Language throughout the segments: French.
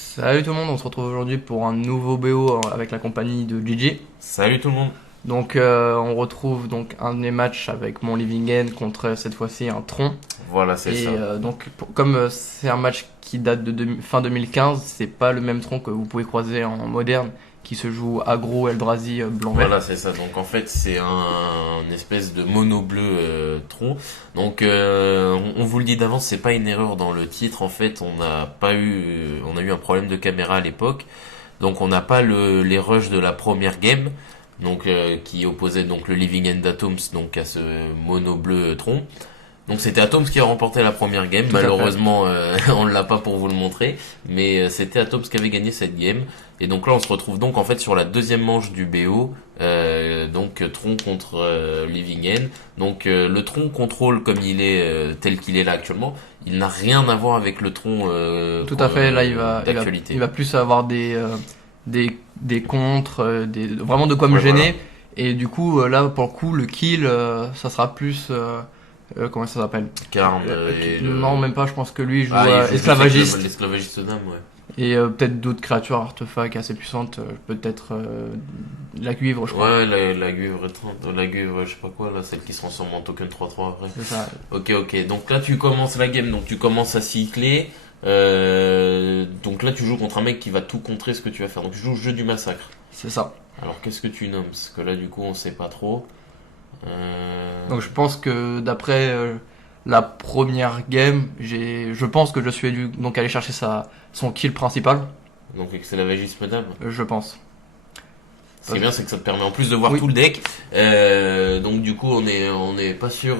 Salut tout le monde, on se retrouve aujourd'hui pour un nouveau BO avec la compagnie de Gigi. Salut tout le monde. Donc on retrouve donc un de mes matchs avec mon Living End contre cette fois-ci un Tron. Voilà, c'est Et ça. donc comme c'est un match qui date de fin 2015, c'est pas le même Tron que vous pouvez croiser en moderne qui se joue aggro Eldrazi blanc-vert. Voilà, c'est ça. Donc en fait, c'est un espèce de mono bleu tronc. Donc on vous le dit d'avance, c'est pas une erreur dans le titre. En fait, on a eu un problème de caméra à l'époque. Donc on n'a pas les rushs de la première game. Donc qui opposait donc le Living End Atoms donc à ce mono bleu tronc. Donc c'était Atoms qui a remporté la première game. Tout à fait. Malheureusement, on l'a pas pour vous le montrer, mais c'était Atoms qui avait gagné cette game. Et donc là, on se retrouve donc en fait sur la deuxième manche du BO, donc Tron contre Living End. Donc le Tron contrôle comme il est tel qu'il est là actuellement, il n'a rien à voir avec le Tron Tout à fait, là d'actualité. il va plus avoir des contres, vraiment de quoi me Ouais, gêner. voilà. Et du coup là pour le coup le kill ça sera plus comment ça s'appelle? Karn et Non, même pas, je pense que lui il joue il joue juste avec esclavagiste l'esclavagiste d'âme, ouais. et peut-être d'autres créatures artefacts assez puissantes, peut-être la cuivre, je crois. Ouais, la guivre étreinte, la guivre, je sais pas quoi, là, celle qui se transforme en token 3-3 après. C'est ça. Ok. Donc là, tu commences la game, donc tu commences à cycler. Donc là, tu joues contre un mec qui va tout contrer ce que tu vas faire. Donc tu joues le jeu du massacre. C'est ça. Alors qu'est-ce que tu nommes? Parce que là, du coup, on sait pas trop. Donc je pense que d'après la première game, je pense que je suis donc allé chercher son kill principal, Donc c'est la Vagisme d'âme. je pense. Ce qui est bien, c'est que ça te permet en plus de voir Oui. tout le deck. Donc du coup, on est pas sûr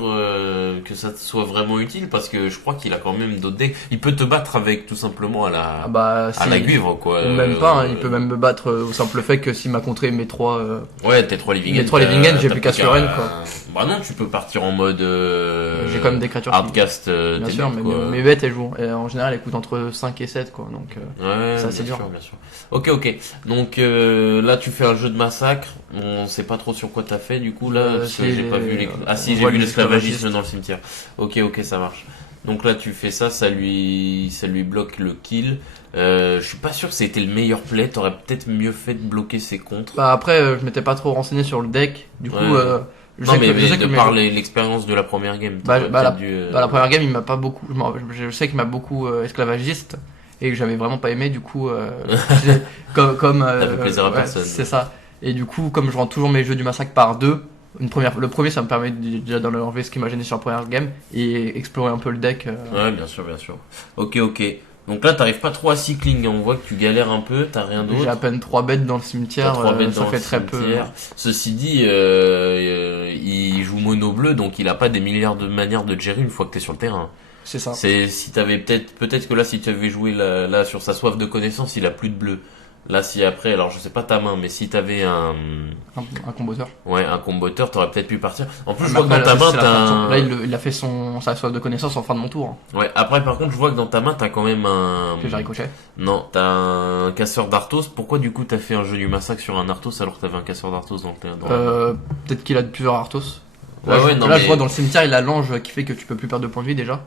que ça te soit vraiment utile parce que je crois qu'il a quand même d'autres decks. Il peut te battre avec tout simplement Ah bah à la guivre quoi. ou même pas, hein, il peut même me battre au simple fait que s'il m'a contré mes trois Ouais, t'es 3 Living End. mes trois Living End, j'ai t'as plus qu'à Suren, quoi. Bah non, tu peux partir en mode J'ai quand même des créatures hardcast bien tes sûr, decks, mais quoi. mes bêtes elles jouent. Et en général elles coûtent entre 5 et 7 quoi, donc Ouais, c'est assez bien dur. sûr, bien sûr. Ok. Donc là, tu fais un jeu de massacre. On sait pas trop sur quoi t'as fait du coup là. Parce que si, j'ai pas vu les. Ah on si, j'ai voit vu l'esclavagisme l'esclavagisme. dans le cimetière. Ok, ça marche. Donc là, tu fais ça, ça lui bloque le kill. Je suis pas sûr que c'était le meilleur play. T'aurais peut-être mieux fait de bloquer ses contres. Bah après je m'étais pas trop renseigné sur le deck, du coup Ouais. je Non sais mais, que, je sais que de mes- par l'expérience de la première game. Bah, t'aurais bah, la, peut-être dû, bah, la première game, il m'a pas beaucoup. Je sais qu'il m'a beaucoup esclavagiste et que j'avais vraiment pas aimé. Du coup, comme Ça fait plaisir à ouais, personne. c'est ça. Et du coup, comme je rends toujours mes jeux du massacre par deux, le premier, ça me permet déjà d'enlever ce qui m'a gêné sur la première game et explorer un peu le deck. Ouais, bien sûr. Ok. Donc là, t'arrives pas trop à cycling. On voit que tu galères un peu. T'as rien d'autre. J'ai à peine 3 bêtes dans le T'as cimetière, 3 bêtes ça dans fait le très peu. cimetière. Ceci dit, il joue mono bleu, donc il a pas des milliards de manières de gérer une fois que t'es sur le terrain. C'est ça. C'est si t'avais peut-être que là, si tu avais joué là sur sa soif de connaissance, il a plus de bleu. Là, si après, alors je sais pas ta main, mais si t'avais Un comboteur. un comboteur, t'aurais peut-être pu partir. En plus, je Mais vois que après, dans ta main, c'est la t'as fin de un. Là, il a fait sa soif de connaissance en fin de mon tour, hein, Ouais. Après, par contre, je vois que dans ta main, t'as quand même un. que j'ai ricochet. Non, t'as un casseur d'Arthos. Pourquoi du coup t'as fait un jeu du massacre sur un Arthos alors que t'avais un casseur d'Arthos Peut-être qu'il a plusieurs Arthos. Ouais, ouais, non, Là, mais. je vois dans le cimetière, il a l'ange qui fait que tu peux plus perdre de points de vie déjà.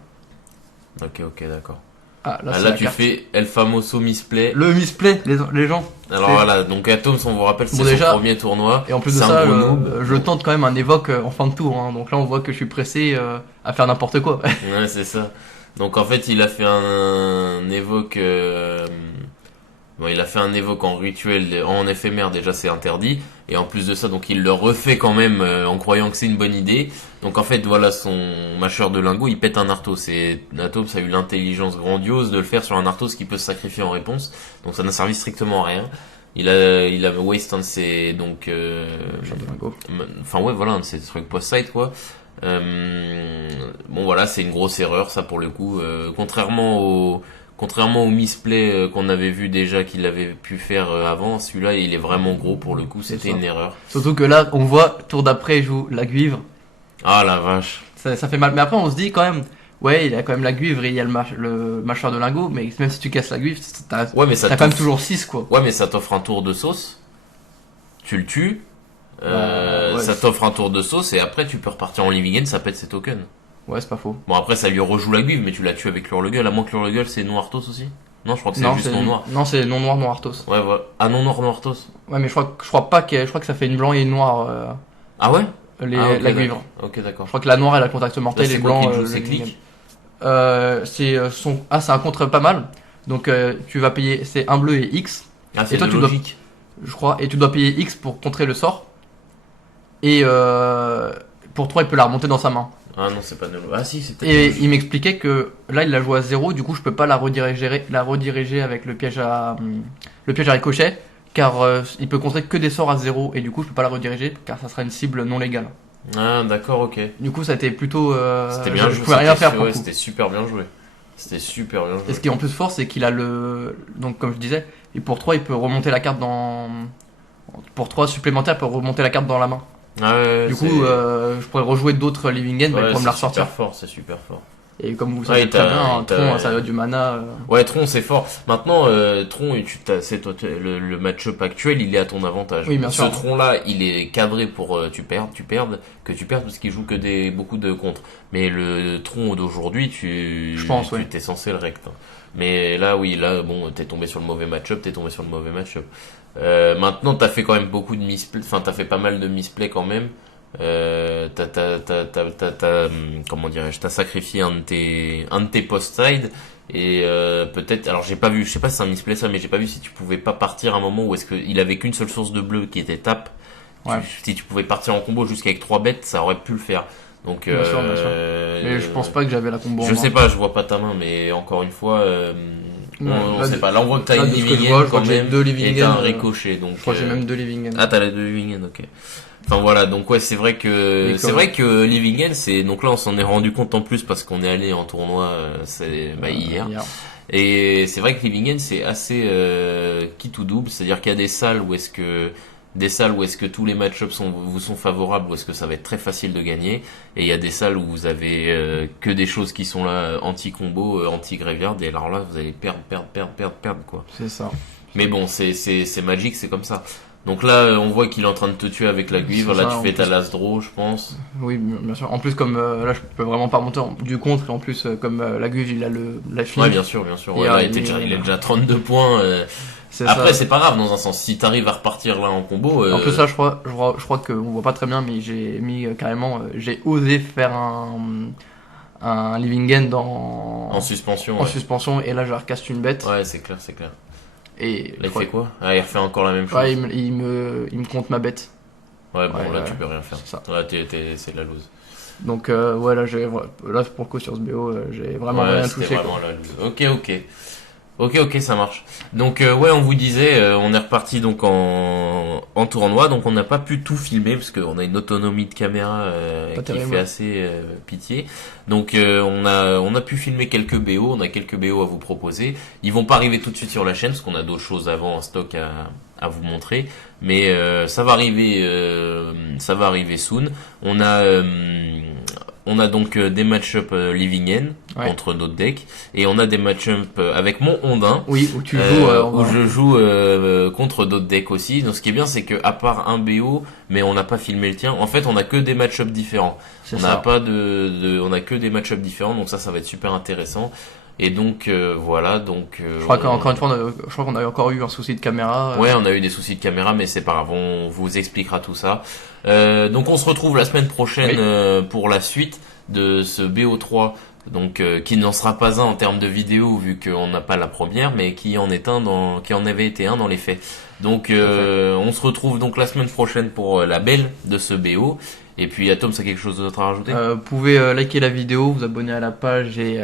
Ok, d'accord. Ah, là, Ah, c'est là, la tu carte. fais El Famoso Misplay. Le misplay, les gens. Alors C'est- voilà, donc Atoms, on vous rappelle, c'est Bon, son déjà, premier tournoi. Et en plus de C'est ça, un gros noob. je tente quand même un évoque en fin de tour. Hein. Donc là, on voit que je suis pressé à faire n'importe quoi. Ouais, c'est ça. Donc en fait, il a fait un évoque. Bon, il a fait un évoque en rituel, en éphémère, déjà c'est interdit. Et en plus de ça, donc il le refait quand même en croyant que c'est une bonne idée. Donc en fait, voilà, son mâcheur de lingots, il pète un Arthos. Et Atoms a eu l'intelligence grandiose de le faire sur un Arthos qui peut se sacrifier en réponse. Donc ça n'a servi strictement à rien. Il a waste un de ses, donc, enfin ouais, voilà, un de ses trucs post-side, quoi. Bon voilà, c'est une grosse erreur, ça, pour le coup. Contrairement au misplay qu'on avait vu déjà qu'il avait pu faire avant, celui-là il est vraiment gros pour le coup, C'est c'était ça. une erreur. Surtout que là, on voit, tour d'après, il joue la guivre. Ah la vache. Ça fait mal. Mais après, on se dit quand même, ouais, il a quand même la guivre et il y a le mâcheur de lingot. Mais même si tu casses la guivre, t'as Ouais mais ça quand même t'offre, toujours 6 quoi. ouais mais ça t'offre un tour de sauce. Tu le tues. Ouais, Ça t'offre un tour de sauce et après tu peux repartir en living end, ça pète ses tokens. Ouais, c'est pas faux. Bon après ça lui rejoue la guivre mais tu la tues avec l'hurle-gueule, à moins que l'hurle-gueule c'est non Arthos aussi. Non, je crois que c'est Non, juste non noir. non, c'est non noir, noirtos. Ouais, voilà. Ah, non noir, noirtos. Ouais, mais je crois pas je crois que ça fait une blanc et une noire, Ah ouais? Ah, ok, la cuivre. d'accord. Ok, d'accord. Je crois que la noire elle a contact Là, mortel et c'est quoi blanc qui te joue? le C'est Living clic? End. C'est un contre pas mal. Donc tu vas payer, c'est un bleu et X. Ah, c'est Et toi, de tu dois- logique. Je crois, et tu dois payer X pour contrer le sort. Et pour toi, il peut la remonter dans sa main. Ah non, c'est pas de logique. Ah si, c'est peut-être de Et logique. il m'expliquait que là, il l'a joué à 0, du coup, je peux pas la rediriger avec le piège à ricochet, car il peut contrer que des sorts à 0, et du coup, je peux pas la rediriger, car ça sera une cible non légale. Ah, d'accord, ok. Du coup, ça a été plutôt. C'était bien je joué. pouvais rien c'était- faire pour ouais, le coup. c'était super bien joué. C'était super bien joué. Et ce qui est en plus fort, c'est qu'il a le. Donc, comme je disais, et pour 3, il peut remonter la carte dans. Pour 3 supplémentaires, il peut remonter la carte dans la main. Ah ouais, Du coup, je pourrais rejouer d'autres Living End ouais, pour me la c'est ressortir. super fort, c'est super fort. Et comme vous le Ouais, savez il très t'a- bien, il t'a- Tron, ça a du mana. Ouais, Tron, c'est fort. Maintenant, Tron, le match-up actuel, il est à ton avantage. Oui, bien Ce sûr. Tron-là, il est cadré pour tu perdes parce qu'il joue que beaucoup de contre. Mais le Tron d'aujourd'hui, Je pense, ouais. t'es censé le rect. Hein. Mais là, oui, là, bon, t'es tombé sur le mauvais match-up, maintenant, t'as fait quand même beaucoup de misplay, enfin, t'as fait pas mal de misplay quand même. Comment dirais-je, t'as sacrifié un de tes post-side et peut-être, alors j'ai pas vu, je sais pas si c'est un misplay ça, mais j'ai pas vu si tu pouvais pas partir à un moment où est-ce qu'il avait qu'une seule source de bleu qui était tape. Ouais. Si tu pouvais partir en combo jusqu'avec 3 bêtes, ça aurait pu le faire. Donc, Bien sûr, bien sûr. Mais je pense pas que j'avais la combo. Je sais pas, je vois pas ta main, mais encore une fois, on Là, sait pas. Là, on voit que t'as là, une de ce que Living je vois, End je crois quand que j'ai même, deux et Living t'as un End, ricochet, donc. Je crois que j'ai même 2 Living End. Ah, t'as les deux Living End, ok. Enfin voilà, donc ouais, c'est vrai que Living End, c'est donc là on s'en est rendu compte en plus parce qu'on est allé en tournoi hier. Hier. Et c'est vrai que Living End c'est assez qui tout double, c'est-à-dire qu'il y a des salles où est-ce que tous les match-ups vous sont favorables, où est-ce que ça va être très facile de gagner, et il y a des salles où vous avez que des choses qui sont là anti-combo, anti-graveyard, et alors là vous allez perdre quoi. C'est ça. Mais bon, c'est Magic, c'est comme ça. Donc là, on voit qu'il est en train de te tuer avec la guivre. C'est Là, ça, tu en fais ta plus. last draw, je pense. Oui, bien sûr. En plus, comme là, je peux vraiment pas remonter du contre, et en plus, comme la Guve, il a la fine. Ouais, bien sûr, bien sûr. Et, Ouais, là, il il a déjà 32 points. C'est Après, ça. c'est pas grave dans un sens. Si t'arrives à repartir là en combo. En plus, là, je crois qu'on voit pas très bien, mais j'ai mis carrément, j'ai osé faire un Living End en suspension. en Ouais, suspension, et là, je recaste une bête. ouais, c'est clair, c'est clair. Et Là, il fait quoi? Ah, il refait encore la même chose. ouais, il me compte ma bête. Ouais, bon, Ouais, là, ouais, tu peux rien faire. c'est ça. Ouais, c'est de la loose. Donc, ouais, là, pour le coup, sur ce BO, j'ai vraiment Ouais, rien c'était touché. vraiment la loose. Ok, ça marche. Donc ouais, on vous disait, on est reparti donc en tournoi, donc on n'a pas pu tout filmer parce qu'on a une autonomie de caméra Pas qui terrible. fait assez pitié. Donc on a pu filmer quelques BO, on a quelques BO à vous proposer. Ils vont pas arriver tout de suite sur la chaîne parce qu'on a d'autres choses avant en stock à vous montrer, mais ça va arriver soon. On a donc des match-up Living End Ouais. contre d'autres decks, et on a des match-up avec mon Ondin Oui, où tu joues. où je joue contre d'autres decks aussi. Donc ce qui est bien, c'est que à part un BO, mais on n'a pas filmé le tien. En fait, on a que des match-up différents. C'est On ça. n'a pas on a que des match-up différents. Donc ça va être super intéressant. Et donc voilà. Donc Je crois qu'encore une fois, je crois qu'on a encore eu un souci de caméra. ouais, on a eu des soucis de caméra, mais c'est pas grave, on vous expliquera tout ça. Donc on se retrouve la semaine prochaine Oui. pour la suite de ce BO3, donc qui n'en sera pas un en termes de vidéo vu qu'on n'a pas la première, mais qui en avait été un dans les faits. Donc on se retrouve donc la semaine prochaine pour la belle de ce BO. Et puis Atom, ça a quelque chose d'autre à rajouter? Vous pouvez liker la vidéo, vous abonner à la page et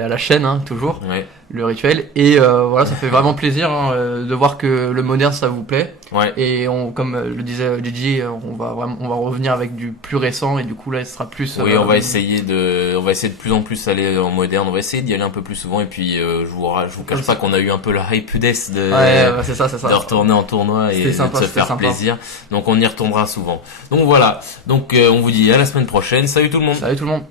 à la chaîne, hein, toujours, Ouais, le rituel. Et voilà, ça fait vraiment plaisir de voir que le moderne, ça vous plaît. ouais. Et comme le disait Gigi, on va revenir avec du plus récent, et du coup là, il sera plus. Oui, on va essayer de plus en plus aller en moderne. On va essayer d'y aller un peu plus souvent. Et puis, je vous cache pas qu'on a eu un peu la hype death Ouais, c'est ça. de retourner en tournoi et C'était de sympa, se c'était faire sympa. plaisir. Donc, on y retournera souvent. Donc voilà. Donc, on vous dit à la semaine prochaine. Salut tout le monde. Salut tout le monde.